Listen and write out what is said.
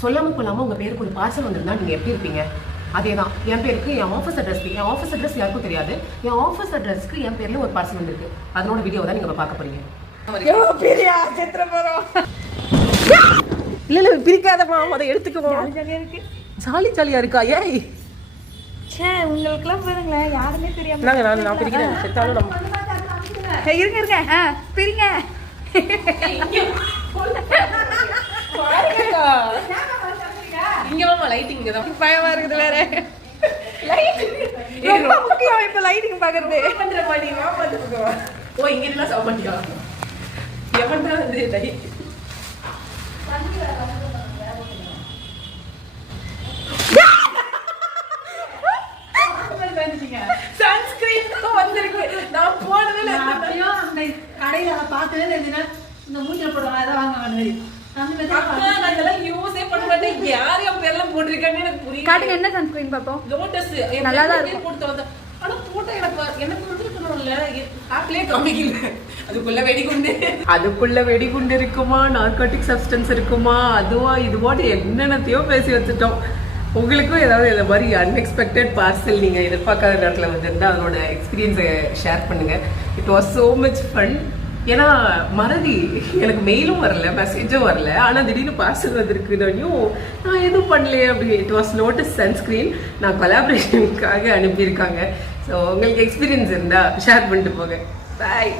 சொல்லாம கொள்ளாம உங்க பேருக்கு ஒரு பார்சல் வந்திருந்தா நீங்க எப்படி இருப்பீங்க? அதேதான் என் பேருக்கு என் ஆஃபீஸ் அட்ரஸ் யாருக்கும் தெரியாது. என் ஆஃபீஸ் அட்ரஸ்க்கு என் பேர்ல ஒரு பார்சல் வந்திருக்கு. அதனோட வீடியோ தான் நீங்க பார்க்க போறீங்க. இல்ல பிரிக்காதமா, அதை எடுத்துக்குவோம். ஜாலியா இருக்கா? ஏய் உங்களுக்குலாம் பாருங்களேன், யாருமே தெரியாம நான் பிரிக்கிறேன். செத்தாலும் நம்ம இருங்க பிரிங்க. இங்க வாமா, லைட்டிங் இங்க தான். பயமா இருக்குது வேற. ரொம்ப முக்கியம் இப்ப லைட்டிங் பாக்குறது. பண்ற மாதிரி வா பாத்துக்கோ. ஓ இங்க எல்லாம் சாப்பிட மாட்டியா? எவன்டா வந்து லைட் சன்ஸ்கிரீன் வந்திருக்கு. நான் போனதே இல்ல. அப்பயும் அந்த கடையில பார்த்ததே இல்ல. இந்த மூஞ்சில போடுவாங்க, அத வாங்க வந்து யூஸே பண்ண மாட்டேன். யார் என் பேர்லாம் போட்டிருக்கான்னு எனக்கு புரியல. காட்டுங்க என்ன சன்ஸ்கிரீன் பாப்போம். லோட்டஸ் நல்லா தான் இருக்கு. போட்டு வந்தா ஆனா போட்டோ எனக்கு வந்துருக்கணும்ல. ஆப்லயே காமிக்கல. அதுக்குள்ள வெடிகுண்டு இருக்குமா, நார்கோட்டிக் சப்ஸ்டன்ஸ் இருக்குமா, அதுவா இதுவாட்டு என்னென்னத்தையோ பேசி வச்சுட்டோம். உங்களுக்கும் ஏதாவது இந்த மாதிரி அன்எக்ஸ்பெக்டட் பார்சல் நீங்கள் எதிர்பார்க்காத நேரத்தில் வந்திருந்தா அதனோட எக்ஸ்பீரியன்ஸை ஷேர் பண்ணுங்கள். It was so much fun. ஏன்னா மறதி, எனக்கு மெயிலும் வரல, மெசேஜும் வரல, ஆனால் திடீர்னு பார்சல் வந்திருக்குதையும் நான் எதுவும் பண்ணலையே அப்படி. It was lotus sunscreen. நான் கொலாபரேஷனுக்காக அனுப்பியிருக்காங்க. ஸோ உங்களுக்கு எக்ஸ்பீரியன்ஸ் இருந்தால் ஷேர் பண்ணிட்டு போங்க. பாய்.